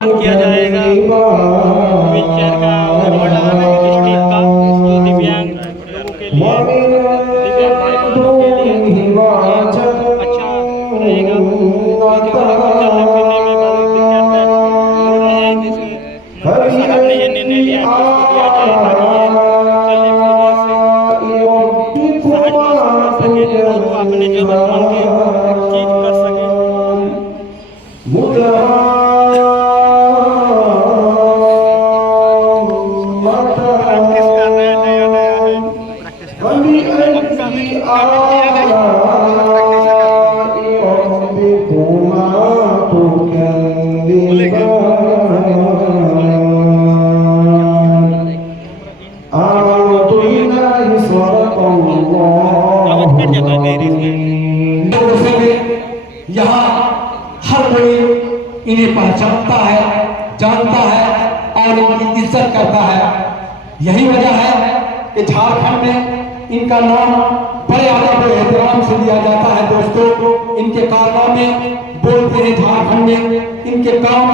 किया जाएगा wheel chair का और स्टील का जो दिव्यांग लोगों के लिए दिव्यांग भाई बहनों के लिए अच्छा रहेगा। जिनको चलने फिरने में बड़ी दिक्कत हो रहे हैं, साहब ने ये निर्णय लिया कि इसको दिया जाए ताकि ये चलने फिरने से सहज महसूस कर सके और वो अपने जरूरतमंद के चीज कर सके। यहाँ हर कोई इन्हें पहचानता है, जानता है और इनकी इज्जत करता है। यही वजह है कि झारखंड में इनका नाम बड़े आदर और एहतराम से लिया जाता है। दोस्तों, इनके कारनामे बोलते हैं झारखंड में, इनके काम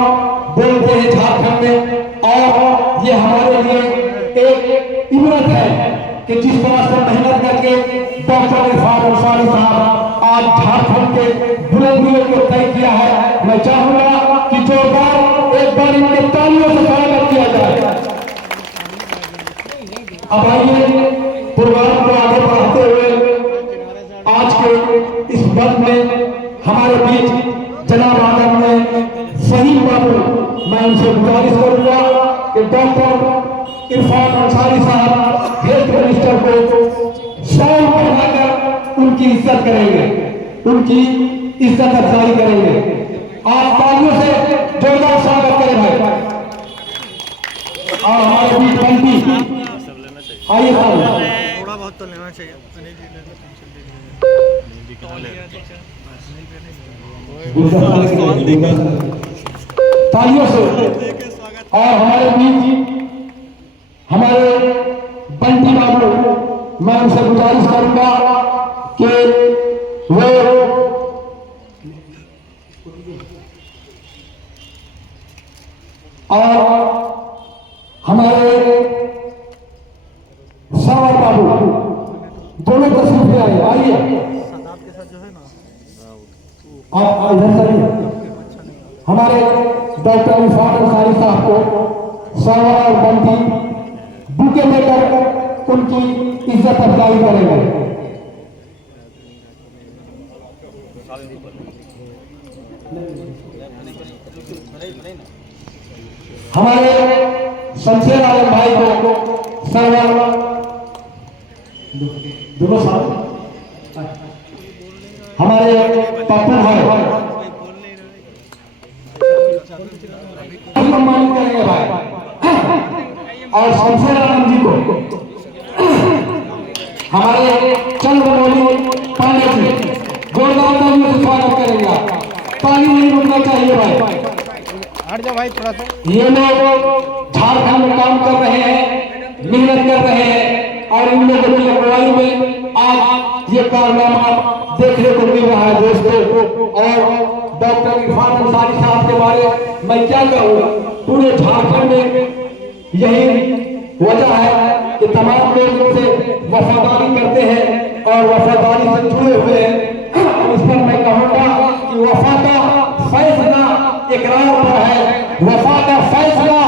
बोलते हैं झारखंड में, और ये हमारे लिए एक इबरत है कि जिस तरह से मेहनत करके डॉक्टर इरफान अंसारी साहब आज झारखंड के बुलंदियों को तय किया है। मैं चाहूंगा कि जोरदार एक बार इनके तालियों से स्वागत किया जाए। अब आइए प्रोग्राम को आगे बढ़ाते हुए आज के इस वर्ग में हमारे बीच जनाब आदरणीय फहीम बाबू, मैं उनसे गुजारिश करूंगा कि डॉक्टर इरफान अंसारी साहब हेल्थ मिनिस्टर को शॉल पहनाकर उनकी इज्जत करेंगे, उनकी इज्जत अफजाई करेंगे। आप तालियों से जोरदार स्वागत करें भाई। और हमारे बीच बंटी आइए साहब, थोड़ा बहुत तो लेना चाहिए। तालियों से। और हमारे बीच हमारे बंटी बाबू, मैं उनसे गुजारिश करूंगा कि वो और हमारे सावर बाबू दोनों तस्वीर ले आए। आइए आप इधर चलिए। हमारे डॉक्टर इरफान अंसारी साहब को सावर और बंटी बुके देकर उनकी इज्जत अफजाई करेंगे। हमारे शमशेर आलम भाई को सरवर दोनों साथ, हमारे पप्पू भाई सम्मानित करेंगे भाई, और शमशेर आलम जी को हमारे चंद्रमौली पांडे जी जोरदार तालियों से स्वागत करेंगे। ताली नहीं रुकना चाहिए भाई। हट जाओ भाई थोड़ा सा। ये लोग झारखंड में काम कर रहे हैं, मेहनत कर रहे हैं, और इन लोगों की अगुवाई में आज ये कारनामा देखने को मिल रहा है दोस्तों। और डॉक्टर इरफान अंसारी साहब के बारे में क्या कहूँ, पूरे झारखंड में यही वजह है कि तमाम लोग इनसे वफादारी करते हैं और वफादारी से जुड़े हुए हैं। इस पर मैं कहूँगा कि वफा का फैसला इकरार पर है, वफा का फैसला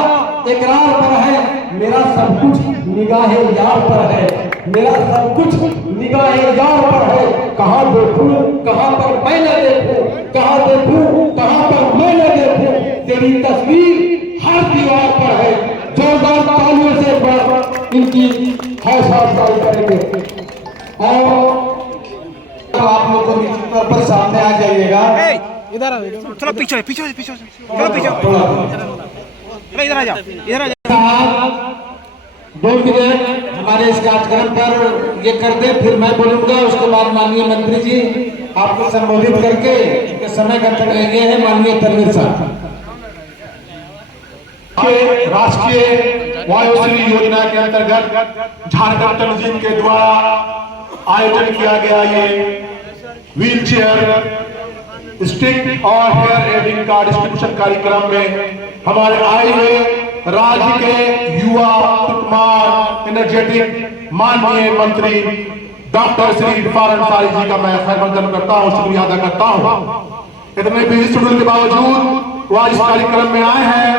इकरार पर है। मेरा सब कुछ निगाहे यार पर है, मेरा सब कुछ निगाहे यार पर है। कहाँ देखूं कहाँ पर मैं न देखूं, कहाँ देखूं कहाँ पर मैं न देखूं, तेरी तस्वीर हर दीवार पर है। जोरदार तालियों से इनकी हौसला अफजाई करेंगे। और आप लोग को पर सामने आ जाइएगा। इधर आ, थोड़ा पीछे पीछे पीछे थोड़ा पीछे, इधर आ जाओ, इधर आ जाओ। 2 मिनट हमारे इस कार्यक्रम पर ये कर दे, फिर मैं बोलूंगा। उसके बाद माननीय मंत्री जी आपको संबोधित करके इनके समय का लेंगे हैं माननीय तनवीर साहब। राष्ट्रीय वायुश्री योजना के अंतर्गत झारखंड तंजीम के द्वारा आयोजन किया गया ये व्हील चेयर स्टिक और हेयर एडिंग का डिस्ट्रीब्यूशन कार्यक्रम में हमारे आए हुए राज्य के युवा तुर्कमान एनर्जेटिक माननीय मंत्री डॉक्टर श्री इरफान अंसारी जी का मैं खैर मकदम करता हूँ, शुक्रिया अदा करता हूँ। इतने बिजी शेड्यूल के बावजूद वो आज इस कार्यक्रम में आए हैं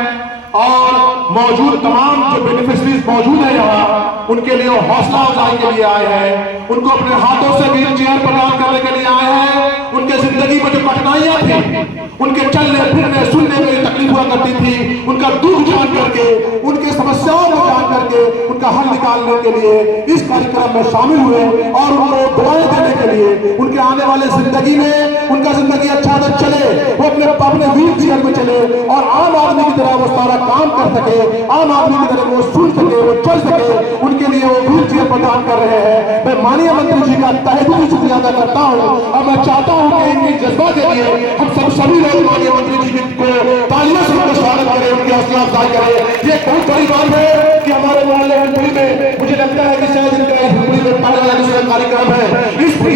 और मौजूद तमाम जो बेनिफिशरीज मौजूद है यहाँ, उनके लिए वो हौसला अफजाई के लिए आए हैं, उनको अपने हाथों से व्हील चेयर प्रदान करने के लिए आए हैं। उनके जिंदगी में जो कठिनाइयां थी, उनके चलने फिरने सुनने में तकलीफ हुआ करती थी, उनका दुख जान करके, उनके समस्याओं को जान करके उनका हल निकालने के लिए इस कार्यक्रम में शामिल हुए और उनको दुआएं देने के लिए उनके आने वाले जिंदगी में उनका जिंदगी अच्छा न चले, वो अपने व्हील चेयर में चले और आम आदमी की तरह वो सारा काम कर सके, आम आदमी की तरह वो सुन सके, वो चल सके, उनके लिए वो व्हील चेयर प्रदान कर रहे हैं। मैं माननीय मंत्री जी का तहे दिल से शुक्रिया अदा करता हूँ और मैं चाहता हूँ कि इनके जज्बा के लिए हम सभी लोग माननीय मंत्री जी को तालियों से उनका स्वागत करें, उनकी हौसला अफजाई करें। ये बहुत बड़ी बात है कि हमारे मोहल्ले हिंदुई में, मुझे लगता है कि शायद इनका हिंदुई में पहला या दूसरा कार्यक्रम है,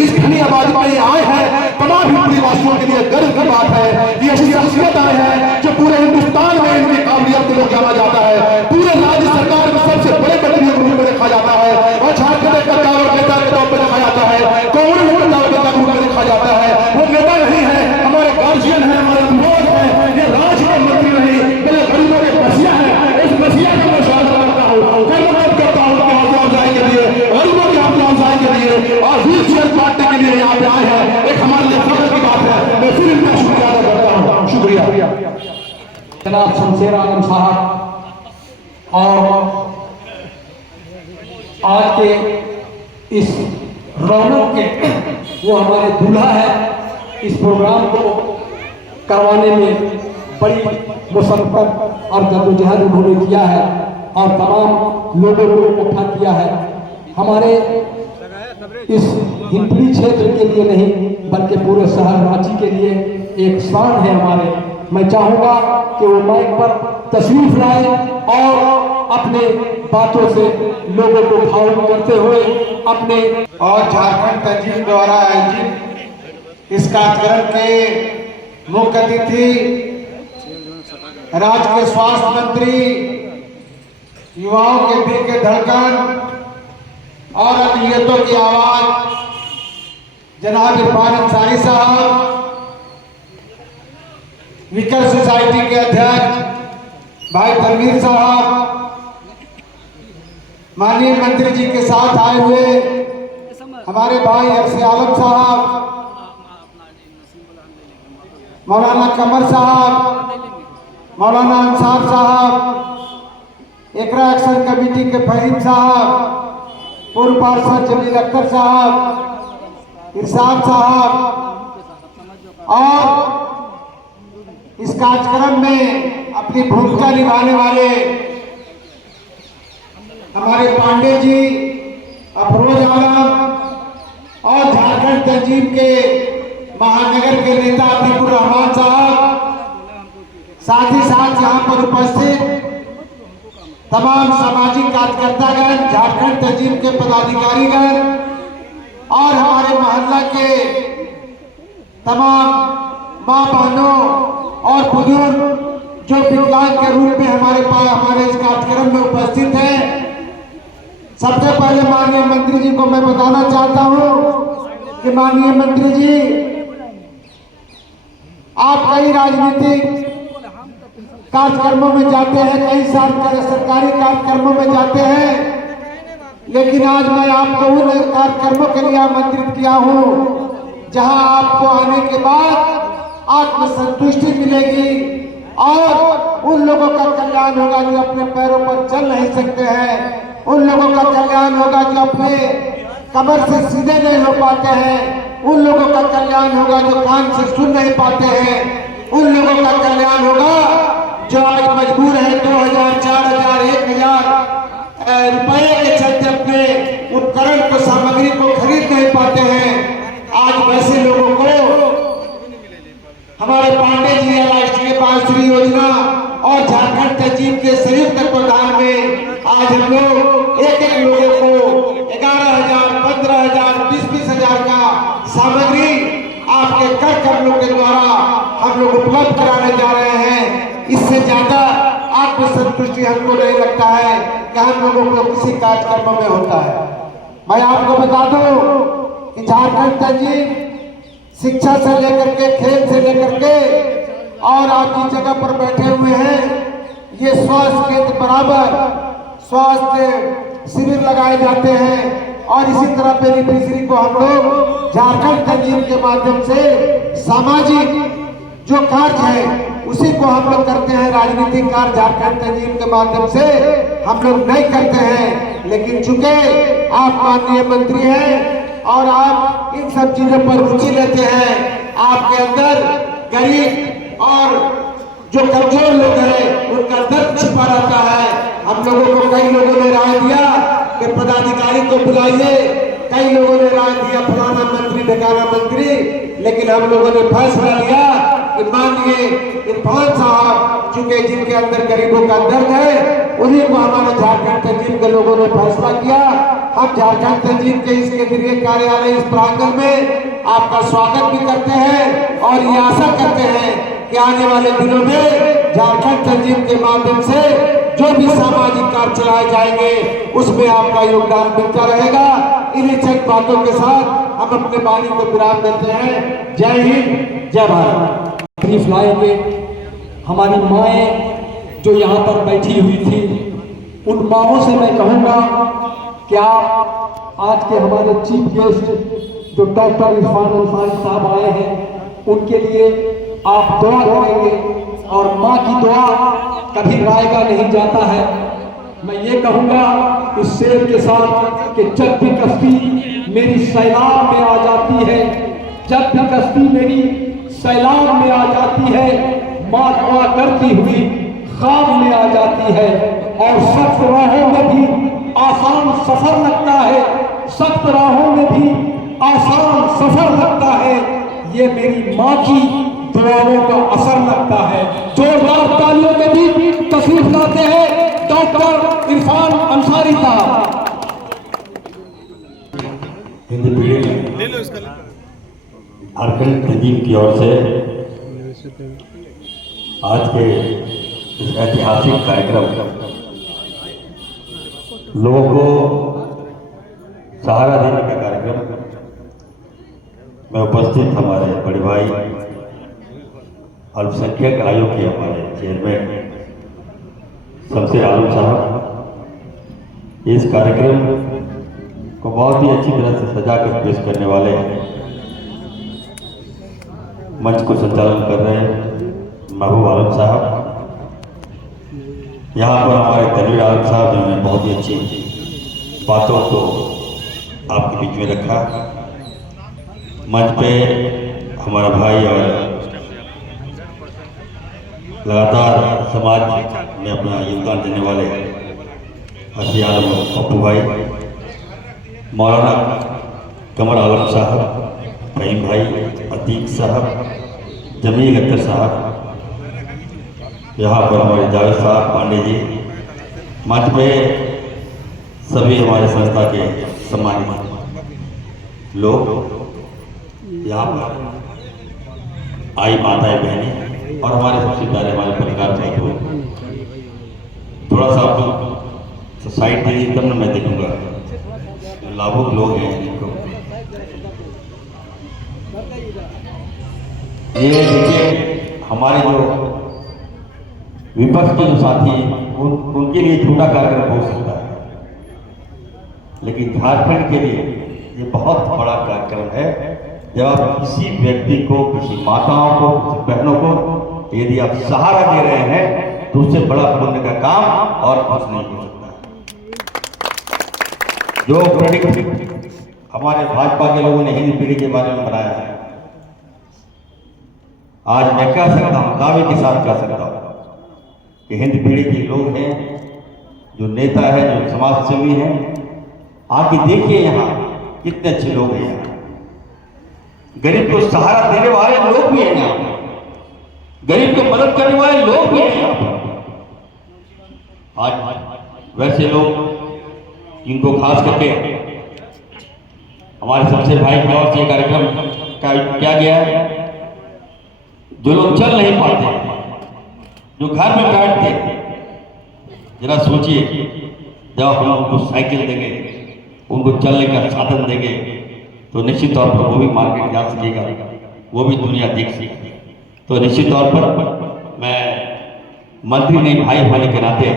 इस घनी आबादी में आए हैं। तमाम हिंदुई वासियों के लिए गर्व की बात है। ये ऐसी शख्सियत आए हैं जो पूरे हिंदुस्तान में इनकी काबिलियत को जाना जाता है, पूरे राज्य सरकार में सबसे बड़े मंत्री के रूप में देखा जाता है और झारखंड का दावा नेता के तौर पर देखा जाता है, कांग्रेस का दावा नेता के रूप में देखा जाता है। वो नेता नहीं है, हमारे गार्जियन है, हमारे विरोध है, ये राज्य के मंत्री नहीं, मेरे गरीबों के बसिया है। इस बसिया का मैं स्वागत करता हूँ, धन्यवाद करता हूँ कि हौसला अफजाई के लिए, गरीबों की हौसला अफजाई के लिए और व्हील चेयर बांटने के लिए यहाँ पे आए हैं। एक हमारे लिए फख्र की बात है। मैं फिर इनका शुक्रिया अदा करता हूँ। शुक्रिया। जनाब शमशेर आलम साहब और आज के इस रौनक के वो हमारे दूल्हा है। इस प्रोग्राम को करवाने में बड़ी मुशक्कत और जद्दोजहद उन्होंने किया है और तमाम लोगों को इकट्ठा किया है। हमारे इस हिंदुई क्षेत्र के लिए नहीं बल्कि पूरे शहर रांची के लिए एक शान है हमारे। मैं चाहूंगा कि वो माइक पर तशरीफ लाए और अपने बातों से लोगों को भावुक करते हुए अपने और झारखंड तंजीम द्वारा आयोजित इस कार्यक्रम के मुख्य अतिथि राज्य के स्वास्थ्य मंत्री, युवाओं के दिल के धड़कन और अक़लियतों की आवाज जनाब इरफान अंसारी साहब, विकल सोसाइटी के अध्यक्ष भाई तनवीर साहब, माननीय मंत्री जी के साथ आए हुए हमारे भाई अरसे आलम साहब, मौलाना कमर साहब, मौलाना अंसार साहब, एकरा एक्शन कमेटी के फहीम साहब, पूर्व पार्षद जमील अख्तर साहब, इरशाद साहब और इस कार्यक्रम में अपनी भूमिका निभाने वाले हमारे पांडे जी, अफरोज आलम और झारखंड तंजीम के महानगर के नेता अतीकुर रहमान साहब, साथ ही साथ यहाँ पर उपस्थित तमाम सामाजिक कार्यकर्तागण, झारखंड तंजीम के पदाधिकारीगण और हमारे मोहल्ला के तमाम माँ बहनों और बुजुर्ग जो विकलांग के रूप में हमारे इस कार्यक्रम में उपस्थित हैं। सबसे पहले माननीय मंत्री जी को मैं बताना चाहता हूं कि माननीय मंत्री जी, आप कई राजनीतिक कार्यक्रमों में जाते हैं, कई सरकारी कार्यक्रमों में जाते हैं, लेकिन आज मैं आपको उन कार्यक्रमों के लिए आमंत्रित किया हूं जहां आपको आने के बाद आत्मसंतुष्टि मिलेगी और उन लोगों का कल्याण होगा जो अपने पैरों पर चल नहीं सकते हैं, उन लोगों का कल्याण होगा जो अपने कमर से सीधे नहीं हो पाते हैं, उन लोगों का कल्याण होगा जो कान से सुन नहीं पाते हैं, उन लोगों का कल्याण होगा जो आज मजबूर है 2000, 4000, 1000 रुपए के चलते अपने उपकरण को, सामग्री को खरीद नहीं पाते हैं। आज वैसे लोगों को हमारे पांडे जी राष्ट्रीय बाल श्री योजना और झारखंड तंजीम के संयुक्त तत्वाधान में आज हम लोग एक लोगों को 11,000, 15,000, 20,000 का सामग्री आपके कर कर्मों के द्वारा हम लोग उपलब्ध कराने जा रहे हैं। इससे ज्यादा आत्मसंतुष्टि हमको नहीं लगता है कि हम लोगों को किसी कार्यक्रम में होता है। मैं आपको बता दूं कि झारखंड तंजीम शिक्षा से लेकर के, खेल से लेकर के और आप जिस जगह पर बैठे हुए हैं, ये स्वास्थ्य केंद्र बराबर स्वास्थ्य शिविर लगाए जाते हैं और इसी तरह बेनिफिशियरी को हम लोग झारखंड तंजीम के माध्यम से सामाजिक जो कार्य है उसी को हम लोग करते हैं। राजनीतिक कार्य झारखंड तंजीम के माध्यम से हम लोग नहीं करते हैं, लेकिन चूंकि आप माननीय मंत्री हैं और आप इन सब चीजों पर रुचि लेते हैं, आपके अंदर गरीब और जो कमजोर लोग हैं उनका दर्द छिपा रहता है। हम लोगों को कई लोगों ने राय दिया कि पदाधिकारी को बुलाइए, कई लोगों ने राय दिया फलाना मंत्री ढकाना मंत्री, लेकिन हम लोगों ने फैसला लिया कि माननीय इरफान साहब चूंकि जिनके अंदर गरीबों का दर्द है उन्हीं को हमारे झारखंड तंजीम के लोगों ने फैसला किया। हम झारखंड तंजीम के इस केंद्रीय कार्यालय इस प्रांगण में आपका स्वागत भी करते हैं और ये आशा करते हैं कि आने वाले दिनों में झारखंड तंजीम के माध्यम से जो भी सामाजिक कार्य चलाए जाएंगे उसमें आपका योगदान मिलता रहेगा। इन्हीं चंद बातों के साथ हम अपने वाणी को विराम देते हैं। जय हिंद, जय भारत। तकलीफ लाएंगे हमारी माएँ जो यहाँ पर बैठी हुई थी, उन माओं से मैं कहूँगा कि आप आज के हमारे चीफ गेस्ट जो डॉक्टर इरफान अंसारी साहब आए हैं उनके लिए आप दुआ करेंगे और माँ की दुआ कभी रायगा नहीं जाता है। मैं ये कहूँगा इस शेर के साथ कि जब भी कश्ती मेरी सैलाब में आ जाती है, जब भी कश्ती मेरी सैलाब में आ जाती है, माँ दुआ करती हुई ख्वाब में आ जाती है और सख्त राहों में भी आसान सफर लगता है, सख्त राहों में भी आसान सफर लगता है, ये मेरी माँ की दुआओं का असर लगता है। जोरदार तालियों के भी तशरीफ लाते हैं डॉक्टर इरफान अंसारी साहब। हिंदी पीढ़ी में झारखंड तंजीम की ओर से आज के इस ऐतिहासिक कार्यक्रम लोगों को सहारा देने का कार्यक्रम में उपस्थित हमारे बड़े भाई अल्पसंख्यक आयोग के हमारे चेयरमैन शमशेर आलम साहब इस कार्यक्रम को बहुत ही अच्छी तरह से सजा कर पेश करने वाले हैं। मंच को संचालन कर रहे हैं महबूब आलम साहब। यहाँ पर हमारे तनवीर आलम साहब ने बहुत ही अच्छी बातों को आपके बीच में रखा। मंच पे हमारा भाई और लगातार समाज में अपना योगदान देने वाले हसी आलम और पप्पू भाई, मौलाना कमर आलम साहब, फहीम भाई, अतीक साहब, जमील अख्तर साहब, यहाँ पर हमारे जावेद साहब, पांडे जी, मंच पे सभी हमारे संस्था के सम्मानित लोग, यहाँ पर आई माताएं बहनें और हमारे सबसे प्यारे हमारे परिवार भाई, थोड़ा सा आप लोग साइड दे दी तब ना मैं देखूंगा लाभुक लोग हैं जिनको ये देखिए हमारे जो विपक्ष के जो साथी हैं उनके लिए छोटा कार्यक्रम हो सकता है, लेकिन झारखंड के लिए ये बहुत बड़ा कार्यक्रम है। जब आप किसी व्यक्ति को, किसी माताओं को, किसी बहनों को यदि आप सहारा दे रहे हैं तो उससे बड़ा पुण्य का काम और कुछ नहीं हो सकता। जो प्रोजेक्ट हमारे भाजपा के लोगों ने हिंदी पीढ़ी के बारे में बनाया है, आज मैं कह सकता हूं, दावे के साथ कह सकता हूं कि हिंदी पीढ़ी के लोग हैं, जो नेता है, जो समाज सेवी हैं, आके देखिए यहाँ कितने अच्छे लोग हैं। यहाँ गरीब को सहारा देने वाले लोग भी हैं, यहाँ गरीब को मदद करने वाले लोग भी हैं यहाँ आज वैसे लोग जिनको खास करके हमारे सबसे भाई की ओर से कार्यक्रम का किया गया है, जो लोग चल नहीं पाते, जो घर में बैठते जरा सोचिए, जब हम उनको साइकिल देंगे, उनको चलने का साधन देंगे, तो निश्चित तौर पर वो भी मार्केट जा सकेगा, वो भी दुनिया देख सकेगी। तो निश्चित तौर पर मैं मंत्री नहीं भाई होने के नाते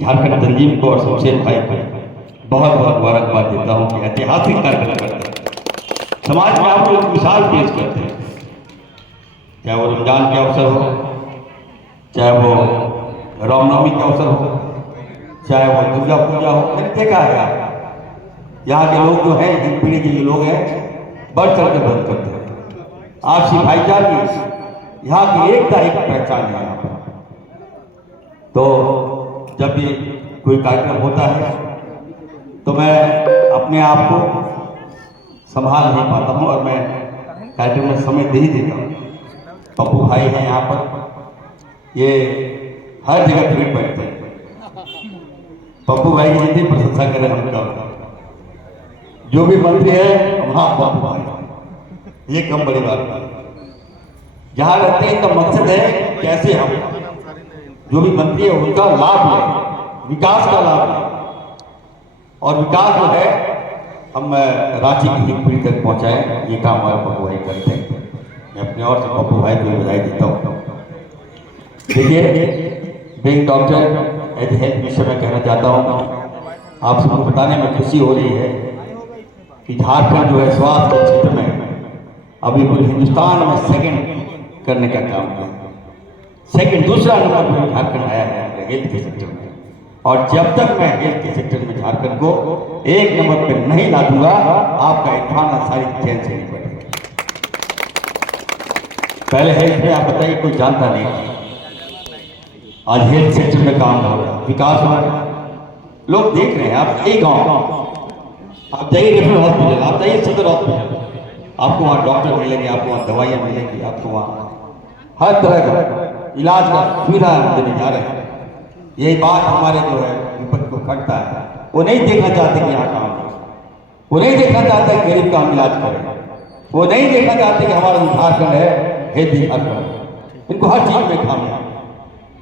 झारखंड तंजीम को और शमशेर भाई को बहुत बहुत मुबारकबाद देता हूँ कि ऐतिहासिक कार्यक्रम करते हैं, समाज में आप लोग मिसाल पेश करते हैं, चाहे वो रमजान के अवसर हो, चाहे वो रामनवमी का अवसर हो, चाहे वो दुर्गा पूजा हो। मैंने देखा है यहाँ के लोग जो हैं, हिंद पीढ़ी के जो लोग हैं, बढ़ चढ़ के बंद करते हैं। आपसी भाईचारे, यहाँ की एकता एक पहचान है यहाँ पर। तो जब भी कोई कार्यक्रम होता है तो मैं अपने आप को संभाल नहीं पाता हूँ और मैं कार्यक्रम में समय दे ही देता हूँ। पप्पू भाई हैं यहाँ पर, ये हर जगह ट्वीट बैठते हैं। पप्पू भाई की जितनी प्रशंसा करें हम कम, जो भी मंत्री है वहाँ पप्पू भाई, ये कम बड़ी बात नहीं। जहाँ रहते हैं तो मकसद है कैसे हम जो भी मंत्री है उनका लाभ लें, विकास का लाभ लें, और विकास जो है हम रांची की एक पीढ़ी तक पहुँचाएं, ये काम हमारे पप्पू भाई करते हैं। मैं अपने और से पप्पू भाई को बधाई देता हूँ। देखिए, बीइंग डॉक्टर एज हेल्थ विषय में कहना चाहता हूँ, आप सबको बताने में खुशी हो रही है कि झारखंड जो है स्वास्थ्य के क्षेत्र में अभी पूरे हिंदुस्तान में सेकंड करने का काम किया। सेकंड, दूसरा नंबर पर झारखंड आया है हेल्थ के सेक्टर में, और जब तक मैं हेल्थ के सेक्टर में झारखंड को एक नंबर पर नहीं ला दूंगा, आपका इरफान अंसारी चैन से नहीं बढ़ेगा। पहले हेल्थ में आप बताइए, कोई जानता नहीं, आज हेल्थ सेक्टर में काम हो रहा है, विकास हो रहा है, लोग देख रहे हैं। आप एक गाँव, आप जाइए रेफरल हॉस्पिटल, आप जाइए सदर हॉस्पिटल, आपको वहाँ डॉक्टर मिलेंगे, आपको वहाँ दवाइयाँ मिलेंगी, आपको वहाँ हर तरह का इलाज का सुविधा देने जा रहे हैं। यही बात हमारे जो है विपक्ष को खटता है, वो नहीं देखना चाहते कि यहाँ काम है, वो नहीं देखना चाहते कि गरीब का हम इलाज करें, वो नहीं देखना चाहते कि हमारा झारखंड है हेल्थ झारखंड। इनको हर चीज में काम है।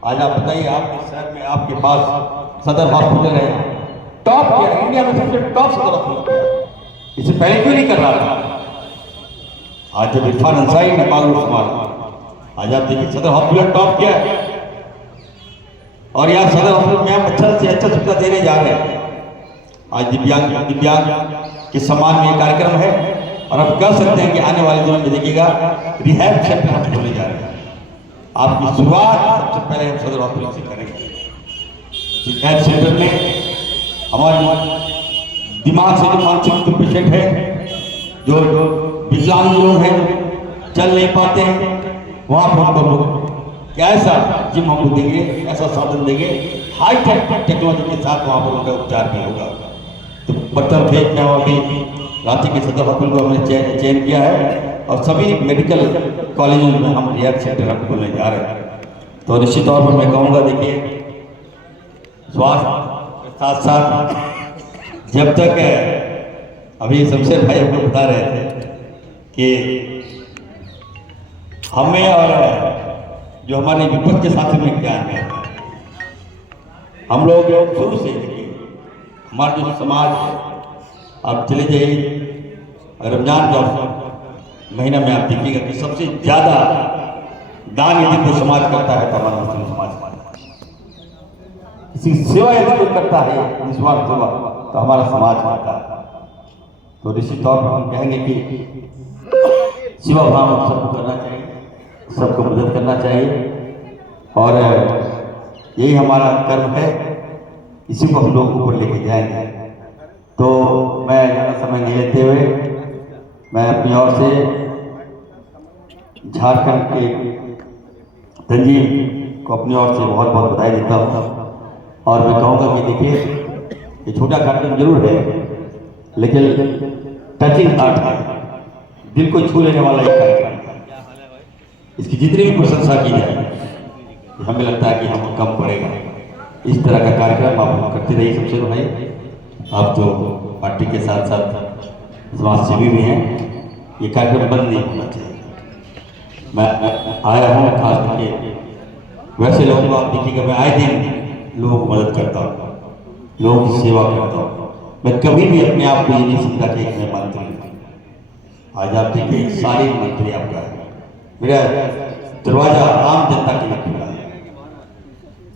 आज आप बताइए, आपके शहर में आपके पास सदर हॉस्पिटल है, टॉप क्या है, इंडिया में सबसे टॉप सदर हॉस्पिटल, इससे पहले क्यों नहीं कर रहा था? आज जब इरफान अंसारी ने बागुल संभाला, आज आप देखिए सदर हॉस्पिटल टॉप क्या है, और यहाँ सदर हॉस्पिटल में हम अच्छा से अच्छा सुविधा देने जा रहे हैं। आज दिव्यांग के सम्मान में ये कार्यक्रम है, और आप कह सकते हैं कि आने वाले दिनों में देखिएगा रिहैब सेंटर हम खोलने जा रहे हैं। आपकी शुरुआत सबसे पहले हम सदर हॉस्पिटल से करेंगे। रिहैब सेंटर में हमारे दिमाग से जो मानसिक पेशेंट है, जो विकलांग लोग हैं, चल नहीं पाते हैं, वहाँ पर हमको लोग ऐसा जिम हमको देंगे, ऐसा साधन देंगे, हाई टेक टेक्नोलॉजी के साथ वहाँ पर उनका उपचार भी होगा। तो प्रथम फेज में अभी रांची के सदर हॉस्पिटल को हमने चयन किया है, और सभी मेडिकल कॉलेजों में हम रिहैब सेंटर हम खोलने जा रहे हैं। तो निश्चित तौर पर मैं कहूँगा, देखिए स्वास्थ्य के साथ साथ जब तक अभी शमशेर भाई हमको बता रहे थे कि हमें और जो हमारे विपक्ष के साथ में क्या है, हम लोग शुरू से देखिए हमारा जो समाज है, आप चले जाइए रमजान का महीना में आप देखिएगा कि सबसे ज्यादा दान यदि कोई समाज करता है तो हमारा मुस्लिम समाज, किसी सेवा यदि कोई करता है निस्वार्थ सेवा तो हमारा समाज करता है। तो निश्चित तौर पर हम कहेंगे कि सेवा भाव सबको करना चाहिए, सबको मदद करना चाहिए, और यही हमारा कर्म है, इसी को हम लोग ऊपर लेके जाएंगे। तो मैं ज़्यादा समय नहीं लेते हुए मैं अपनी ओर से झारखंड के तंजीम को अपनी ओर से बहुत बहुत बधाई देता हूँ, और मैं कहूँगा कि देखिए ये छोटा कार्यक्रम जरूर है, लेकिन टचिंग आर्ट है, दिल को छू लेने वाला एक कार्यक्रम है। इसकी जितनी भी प्रशंसा की जाए हमें लगता है कि हम कम पड़ेगा। इस तरह का कार्यक्रम आप करते रहिए शमशेर भाई, आप जो पार्टी के साथ साथ समाज सेवी भी हैं, ये कार्यक्रम बंद नहीं होना चाहिए। मैं आया हूँ खास करके, वैसे लोगों को आप देखिएगा मैं आए दिन लोगों की मदद करता हूँ, लोगों की सेवा करता हूँ। मैं कभी भी अपने आप को ये नहीं समझा कि मैं मंत्री हूँ। आज आप देखिए सारे मंत्री आपका है, मेरा दरवाजा आम जनता के लिए खुला है,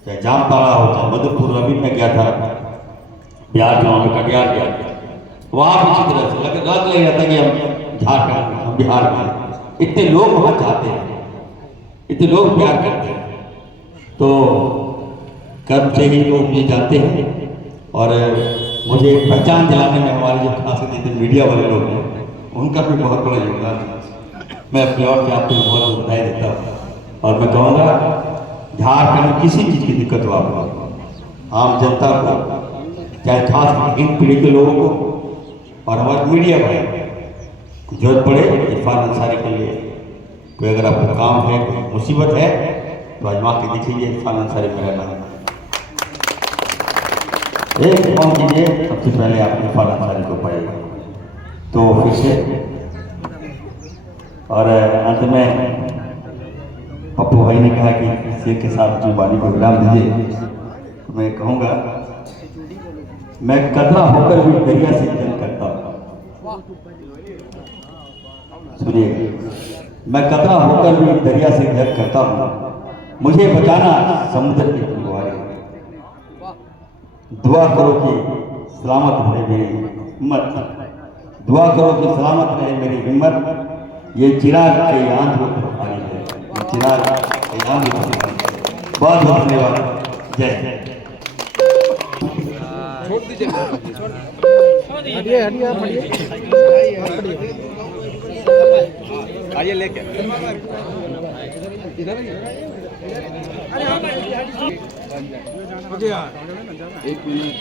चाहे जामताड़ा हो चाहे मधुपुर। अभी मैं गया था बिहार चुनाव में, कटिहार गया, वहाँ भी इसी तरह से लग नहीं रहा था कि हम झारखंड हम बिहार में हैं। इतने लोग वहाँ चाहते हैं, इतने लोग प्यार करते हैं, तो कर्म से ही लोग मुझे जानते हैं। और मुझे पहचान दिलाने में हमारे जो खास करके मीडिया वाले लोग हैं, उनका भी बहुत बड़ा योगदान है। मैं अपनी ओर से आपको बहुत बधाई देता हूँ। और मैं कहूँगा झारखंड में किसी चीज़ की दिक्कत हो आपको, आम जनता को, चाहे खास इन पीढ़ी के लोगों को और हमारे मीडिया भाई, जरूरत पड़े इरफान अंसारी के लिए कोई अगर आपको काम है, कोई मुसीबत है, तो आजमा के देखिए, इरफान अंसारी मेरा नाम है। एक फोन कीजिए, सबसे पहले आप इरफान अंसारी को पाएगा। तो फिर से और अंत में पप्पू भाई ने कहा कि शेर के साथ जो वाणी को विराम दीजिए, तो मैं कहूँगा मैं कतरा होकर भी दरिया से जंग करता हूँ। सुनिए, मैं कतरा होकर भी दरिया से जंग करता हूँ, मुझे बचाना समुद्र की फुलवारी। दुआ करो कि सलामत रहे मेरी हिम्मत, दुआ करो कि सलामत रहे मेरी हिम्मत। ये चिराग के आंध को भारी है, ये चिराग के आंध को भारी है। बहुत बहुत धन्यवाद। जय हिंद। आइए लेके एक मिनट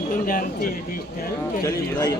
तुम जानते हैं चलिए बताइए।